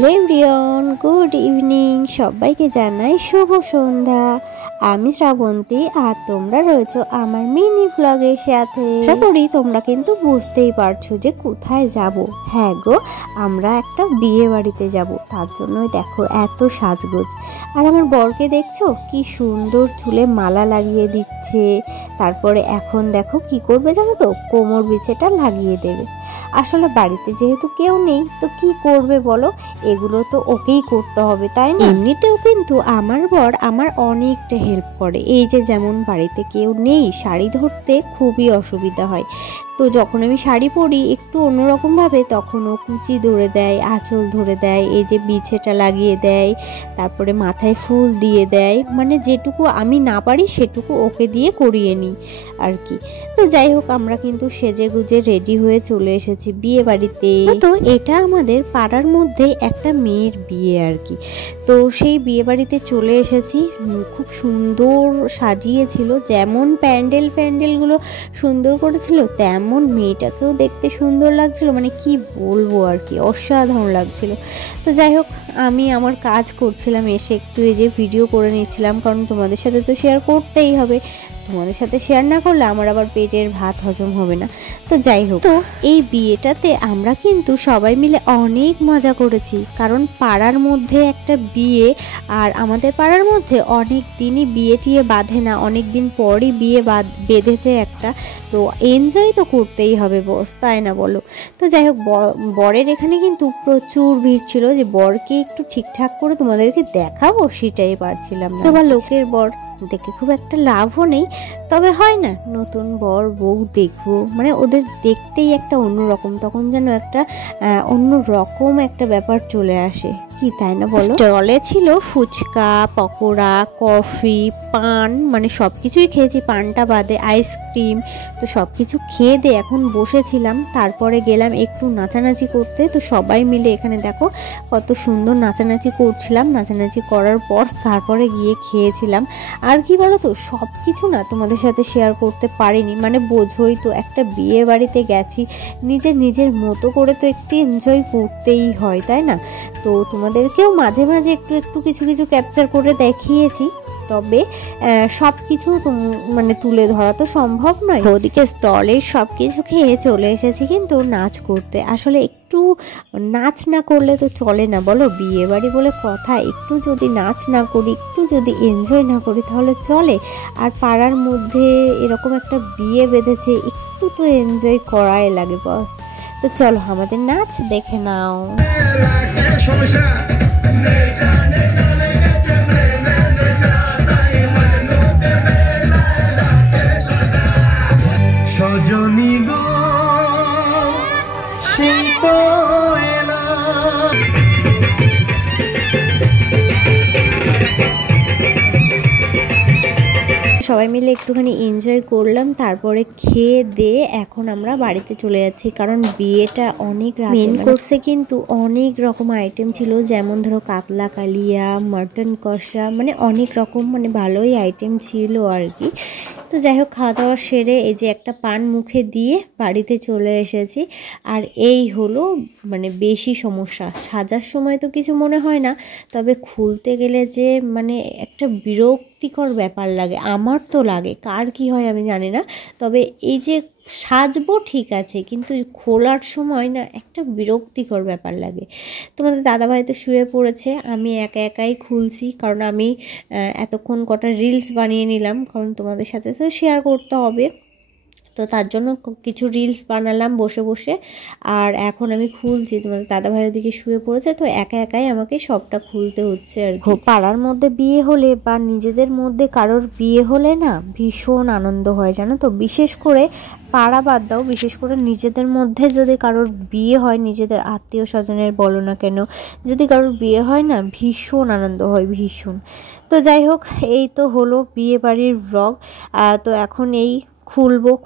Hello everyone, good evening. সবাইকে জানাই শুভ সন্ধ্যা। আমি শ্রাবন্তী আর তোমরা রয়েছো আমার মিনি ভ্লগের সাথে। আশা করি তোমরা কিন্তু বুঝতেই পারছো যে কোথায় যাব। হ্যাঁ গো, আমরা একটা বিয়ে বাড়িতে যাব। তার জন্যই দেখো এত সাজগোজ। আর আমার বরকে দেখছো কি সুন্দর চুলে মালা লাগিয়ে দিচ্ছে। তারপরে এখন দেখো কি করবে জানো তো, কোমর বিছেটা লাগিয়ে দেবে। আসলে বাড়িতে যেহেতু কেউ নেই তো কি করবে বলো, এগুলো তো ওকেই করতে হবে, তাই না? এমনিতেও কিন্তু আমার বর আমার অনেকটা হেল্প করে। এই যে যেমন বাড়িতে কেউ নেই, শাড়ি ধরতে খুবই অসুবিধা হয়, তো যখন আমি শাড়ি পরি একটু অন্যরকমভাবে তখন ও কুচি ধরে দেয়, আঁচল ধরে দেয়, এই যে বিছেটা লাগিয়ে দেয়, তারপরে মাথায় ফুল দিয়ে দেয়। মানে যেটুকু আমি না পারি সেটুকু ওকে দিয়ে করিয়ে নিই আর কি। তো যাই হোক, আমরা কিন্তু সেজে গুজে রেডি হয়ে চলে এসেছি বিয়ে বাড়িতে। তো এটা আমাদের পাড়ার মধ্যে একটা মেয়ের বিয়ে আর কি। তো সেই বিয়ে বাড়িতে চলে এসেছি। খুব সুন্দর সাজিয়েছিল, যেমন প্যান্ডেলগুলো সুন্দর করেছিল তেমন মেয়েটাকেও দেখতে সুন্দর লাগছিল। মানে কি বলবো আর কি, অসাধারণ লাগছিল। তো যাই হোক, আমি আমার কাজ করছিলাম, এসে একটু এই যে ভিডিও করে নিচ্ছিলাম, কারণ তোমাদের সাথে তো শেয়ার করতেই হবে। তোমাদের সাথে শেয়ার না করলে আমার আবার পেটের ভাত হজম হবে না। তো যাই হোক, তো এই বিয়েটাতে আমরা কিন্তু সবাই মিলে অনেক মজা করেছি, কারণ পাড়ার মধ্যে একটা বিয়ে, আর আমাদের পাড়ার মধ্যে অনেক দিনই বিয়ে টিয়ে বাঁধে না, অনেক দিন পরই বিয়ে বেঁধেছে একটা। তো এনজয় তো করতেই হবে বস, তাই না বলো? তো যাই হোক, বরের এখানে কিন্তু প্রচুর ভিড় ছিল, যে বরকে একটু ঠিকঠাক করে তোমাদেরকে দেখাবো সেটাই পারছিলাম না। এবার লোকের বর দেখে খুব একটা লাভও নেই, তবে হয় না নতুন বর বউ দেখবো, মানে ওদের দেখতেই একটা অন্যরকম, তখন যেন একটা অন্যরকম একটা ব্যাপার চলে আসে, কি তাই না বলো? স্টলে ছিল ফুচকা, পকোড়া, কফি, পান, মানে সব কিছুই খেয়েছি, পানটা বাদে আইসক্রিম। তো সব কিছু খেয়ে দিয়ে এখন বসেছিলাম, তারপরে গেলাম একটু নাচানাচি করতে। তো সবাই মিলে এখানে দেখো কত সুন্দর নাচানাচি করছিলাম। নাচানাচি করার পর তারপরে গিয়ে খেয়েছিলাম। আর কি বলো তো, সব কিছু না তোমাদের সাথে শেয়ার করতে পারিনি, মানে বোঝোই তো একটা বিয়ে বাড়িতে গেছি, নিজের মতো করে তো একটু এনজয় করতেই হয়, তাই না? তো তোমাদেরকেও মাঝে মাঝে একটু কিছু ক্যাপচার করে দেখিয়েছি, তবে সব কিছু মানে তুলে ধরা তো সম্ভব নয়। ওদিকে স্টলের সব কিছু খেয়ে চলে এসেছি কিন্তু নাচ করতে। আসলে একটু নাচ না করলে তো চলে না বলো, বিয়ে বাড়ি বলে কথা, একটু যদি নাচ না করি, একটু যদি এনজয় না করি তাহলে চলে? আর পাড়ার মধ্যে এরকম একটা বিয়ে বেঁধেছে, একটু তো এনজয় করাই লাগে বস। তো চলো আমাদের নাচ দেখে নাও। সজনী গো সবাই মিলে একটুখানি এনজয় করলাম, তারপরে খেয়ে দিয়ে এখন আমরা বাড়িতে চলে যাচ্ছি, কারণ বিয়েটা অনেক মেন কোর্সে কিন্তু অনেক রকম আইটেম ছিল, যেমন ধরো কাতলা কালিয়া, মাটন কষা, মানে অনেক রকম, মানে ভালোই আইটেম ছিল আর কি। তো যাই হোক, খাওয়া দাওয়া সেরে এই যে একটা পান মুখে দিয়ে বাড়িতে চলে এসেছি। আর এই হলো মানে বেশি সমস্যা, সাজার সময় তো কিছু মনে হয় না, তবে খুলতে গেলে যে মানে একটা বিরক্তিকর ব্যাপার লাগে, আমার তো লাগে, কার কি হয় আমি জানি না। তবে এই যে সাজবো ঠিক আছে, কিন্তু খোলার সময় না একটা বিরক্তিকর ব্যাপার লাগে। তোমাদের দাদাভাই তো শুয়ে পড়েছে, আমি একাই খুলছি, কারণ আমি এতক্ষণ কটা রিলস বানিয়ে নিলাম, কারণ তোমাদের সাথে তো শেয়ার করতে হবে। তো তার জন্য কিছু রিলস বানালাম বসে বসে, আর এখন আমি খুলছি। তোমাদের দাদাভাই ওদিকে শুয়ে পড়েছে, তো একাই আমাকে সবটা খুলতে হচ্ছে আর কি। পাড়ার মধ্যে বিয়ে হলে বা নিজেদের মধ্যে কারোর বিয়ে হলে না ভীষণ আনন্দ হয় জানো তো। বিশেষ করে পাড়া বাদ দাও, বিশেষ করে নিজেদের মধ্যে যদি কারোর বিয়ে হয়, নিজেদের আত্মীয় স্বজনের বলো না কেন, যদি কারোর বিয়ে হয় না ভীষণ আনন্দ হয়, ভীষণ। তো যাই হোক, এই তো হলো বিয়ে বাড়ির ব্লগ। তো এখন এই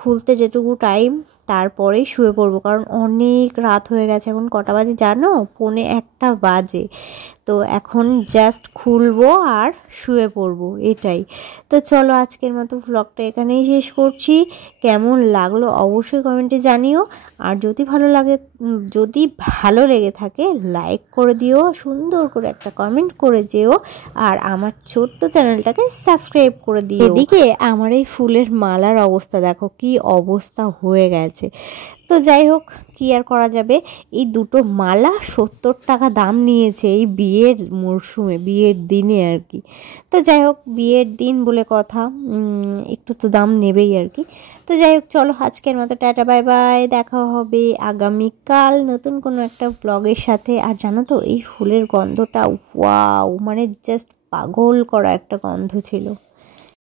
খুলতে যেটুকু টাইম তারপরেই শুয়ে পড়বো, কারণ অনেক রাত হয়ে গেছে। এখন কটা বাজে জানো? 1:45 বাজে। তো এখন জাস্ট খুলবো আর শুয়ে পড়বো, এটাই। তো চলো আজকের মতো ভ্লগটা এখানেই শেষ করছি। কেমন লাগলো অবশ্যই কমেন্টে জানিও। আর যদি ভালো লেগে থাকে লাইক করে দিও, সুন্দর করে একটা কমেন্ট করে যেও, আর আমার ছোট্ট চ্যানেলটাকে সাবস্ক্রাইব করে দিও। এদিকে আমার এই ফুলের মালার অবস্থা দেখো, কি অবস্থা হয়ে গেছে। তো যাই হোক, কি আর করা যাবে। এই দুটো মালা 70 টাকা দাম নিয়েছে এই বিয়ের মরশুমে, বিয়ের দিনে আর কি। তো যাই হোক, বিয়ের দিন বলে কথা, একটু তো দাম নেবেই আর কি। তো যাই হোক, চলো আজকের মতো টাটা বাই বাই। দেখা হবে আগামীকাল নতুন কোনো একটা ব্লগের সাথে। আর জানো তো, এই ফুলের গন্ধটা ওয়াও, মানে জাস্ট পাগল করা একটা গন্ধ ছিল।